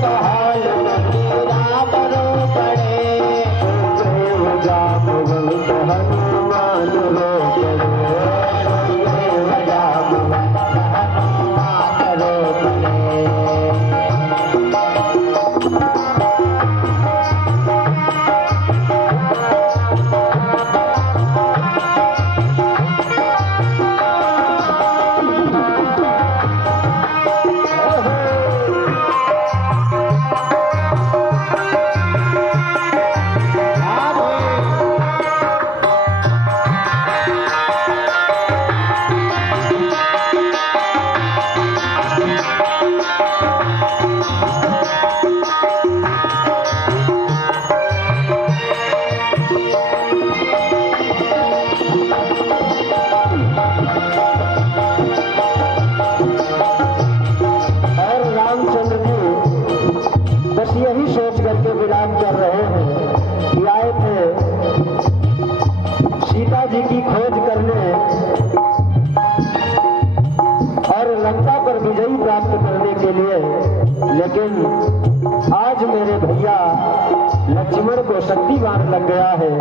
तो हाल राम रो पड़े, देव जामवंत हनुमान रो पड़े, देव जामवंत हनुमान रो पड़े। यही सोच करके विलाप कर रहे हैं कि आए थे सीता जी की खोज करने और लंका पर विजयी प्राप्त करने के लिए, लेकिन आज मेरे भैया लक्ष्मण को शक्तिवान लग गया है।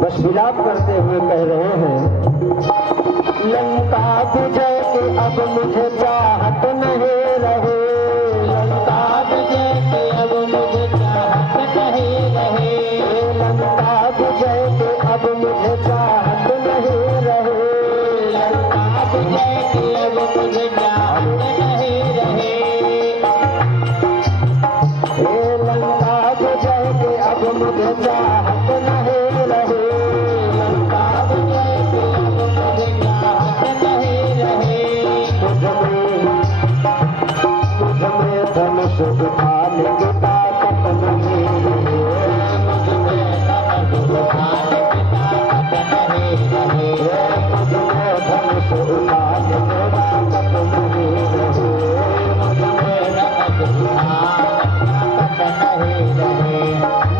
बस विलाप करते हुए कह रहे हैं, लंका विजय के अब मुझे चाहत नहीं रहे, लंका विजय के अब मुझे चाहत नहीं रहे, लंका विजय के अब मुझे चाहत नहीं रहे, लंका विजय के अब मुझे चाहत नहीं रहे, लंका विजय के अब मुझे चाहत नहीं रहे, लंका विजय के अब मुझे चाहत नहीं रहे। मुझमें धनुष उठाने की ताकत नहीं रहे, मुझमें धनुष उठाने की ताकत नहीं रहे, मुझमें धनुष उठाने की ताकत नहीं रहे, मुझमें धनुष उठाने की ताकत नहीं रहे,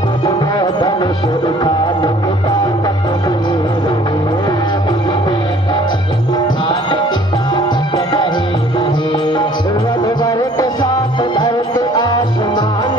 मुझमें धनुष उठाने की ताकत नहीं रहे, मुझमें धनुष उठाने की ताकत नहीं रहे। रघुवर के साथ धरती आसमान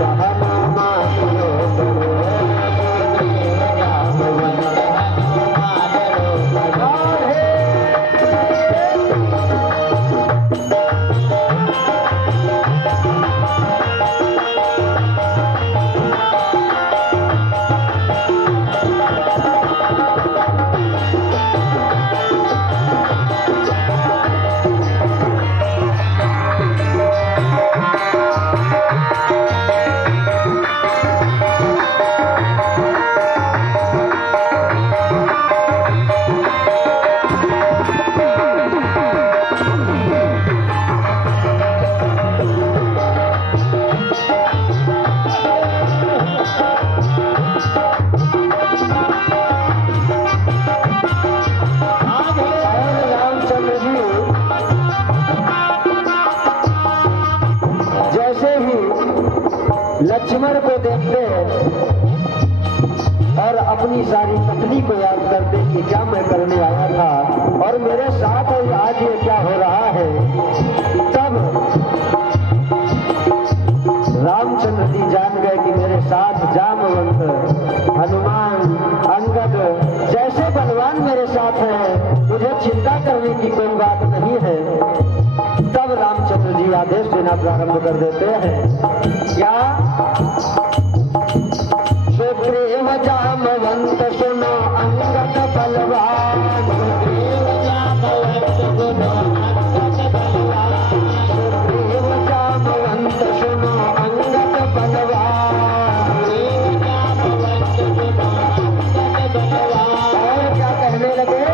हनुमान रो पड़े, सुग्रीव जामवंत हनुमान रो पड़े। लक्ष्मण को देखते और अपनी सारी पत्नी को याद करते कि क्या मैं करने आया था और मेरे साथ आज ये क्या हो रहा है। तब रामचंद्र जी जान गए कि मेरे साथ जामवंत, हनुमान, अंगद जैसे बलवान मेरे साथ हैं, मुझे चिंता करने की कोई बात नहीं है। तब रामचंद्र जी आदेश देना प्रारंभ कर देते हैं। क्या? सुग्रीव जामवंत सुनो अंगद बलवान, सुग्रीव जामवंत सुनो अंगद बलवान, सुग्रीव जामवंत सुनो अंगद बलवान, सुग्रीव जामवंत सुनो अंगद बलवान। और क्या कहने लगे?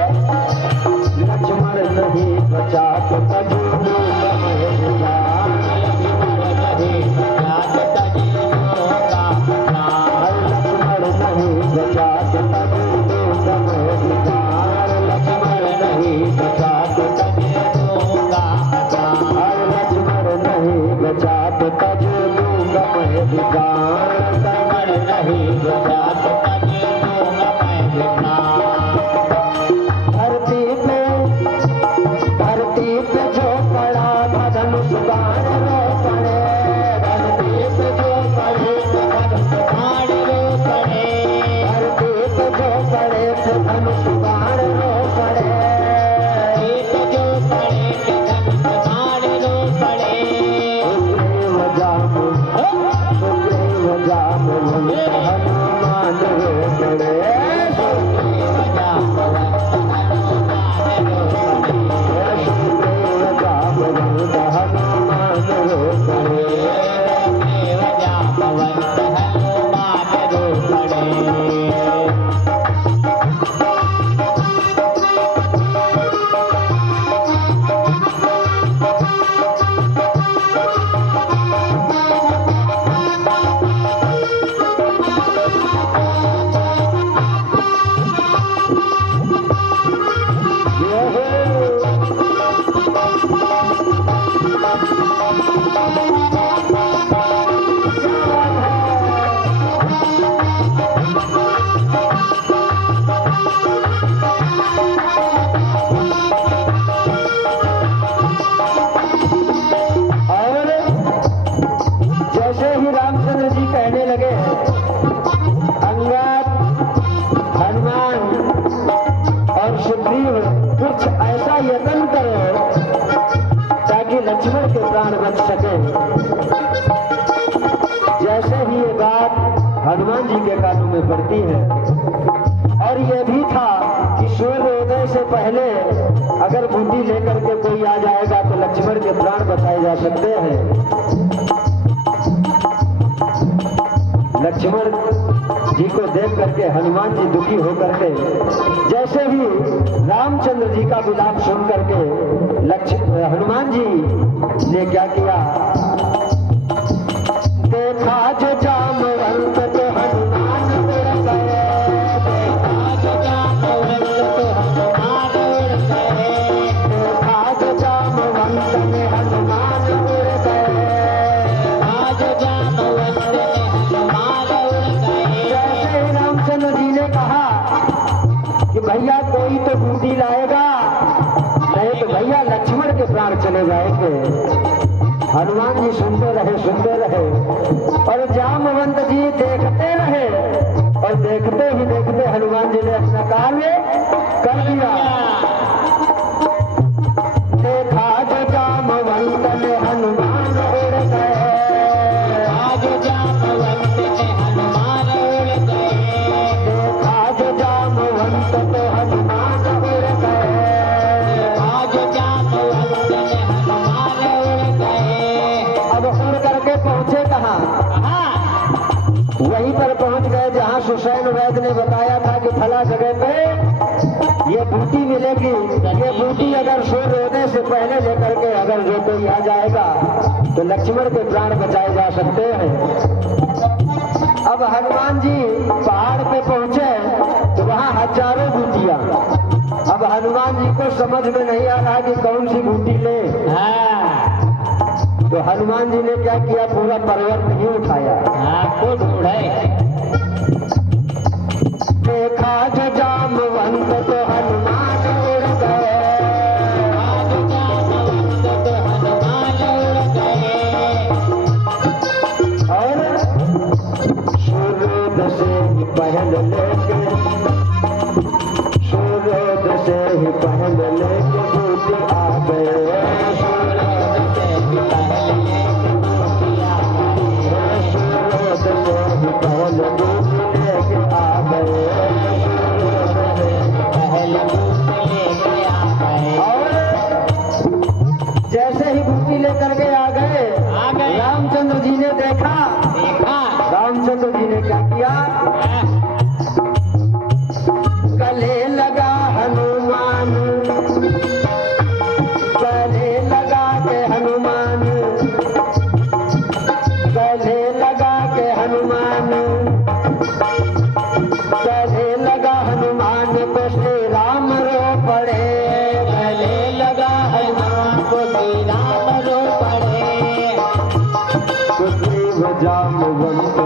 लक्ष्मण नहीं बचा तो तजुर्बे हनुमान जी के कानों में पड़ती है। और यह भी था कि सूर्योदय से पहले अगर बूटी लेकर के कोई आ जाएगा तो लक्ष्मण के प्राण बचाए जा सकते हैं। लक्ष्मण जी को देख करके हनुमान जी दुखी होकर के जैसे ही रामचंद्र जी का विलाप सुन करके हनुमान जी ने क्या किया, देखा जो जामवंत तो हनुमान उड़ गए, देखा जो जामवंत तो हनुमान उड़ गए, देखा जो जामवंत में हनुमान उड़ गए, देखा जो जामवंत में हनुमान उड़ गए। जैसे ही रामचंद्र जी ने कहा कि भैया कोई तो बूटी लाएगा, नहीं तो भैया लक्ष्मण के प्राण चले जाएंगे। हनुमान जी सुनते रहे और जामवंत जी देखते रहे और देखते ही देखते हनुमान जी ने अपना कार्य कर दिया। देखा जो जामवंत ने हनुमान उड़ गए, आज जामवंत ने हनुमान उड़ गए, देखा जो जामवंत तो हनुमान उड़ गए, आज जामवंत ने हनुमान उड़ गए। अब उड़ करके पहुंचे कहाँ? कहाँ? वहीं पर पहुंच गए जहां सुसैन वैद्य ने बताया था कि फला जगह पे ये बूटी मिलेगी। ये बूटी अगर सूर्योदय से पहले लेकर के अगर जो कोई आ जाएगा तो लक्ष्मण के प्राण बचाए जा सकते हैं। अब हनुमान जी पहाड़ पे पहुंचे तो वहां हजारों बूटियां। अब हनुमान जी को समझ में नहीं आ रहा कि कौन सी बूटी ले। हाँ, तो हनुमान जी ने क्या किया, पूरा पर्वत नहीं उठाया। आपको ढूंढे। देखा जो जामवंत तो हनुमान उड़ गए, आज जामवंत तो हनुमान उड़ गए, और सूर्योदय से ही पहले लेके, सूर्योदय से ही पहले लेके बूटी आ गए, सूर्योदय से भी पहले लेके बूटी आ गए, सूर्योदय से ही पहले बूटी लेके आ गए, पहले बूटी लेके आ गए। और जैसे ही बूटी लेकर के आ गए, रामचंद्र जी ने देखा। देखा, रामचंद्र जी ने क्या किया, गले लगा हनुमान, गले लगा के हनुमान, गले लगा के हनुमान, गले लगा हनुमान को श्री राम रो पड़े, गले लगा हनुमान को श्री राम रो पड़े, सुग्रीव जामवंत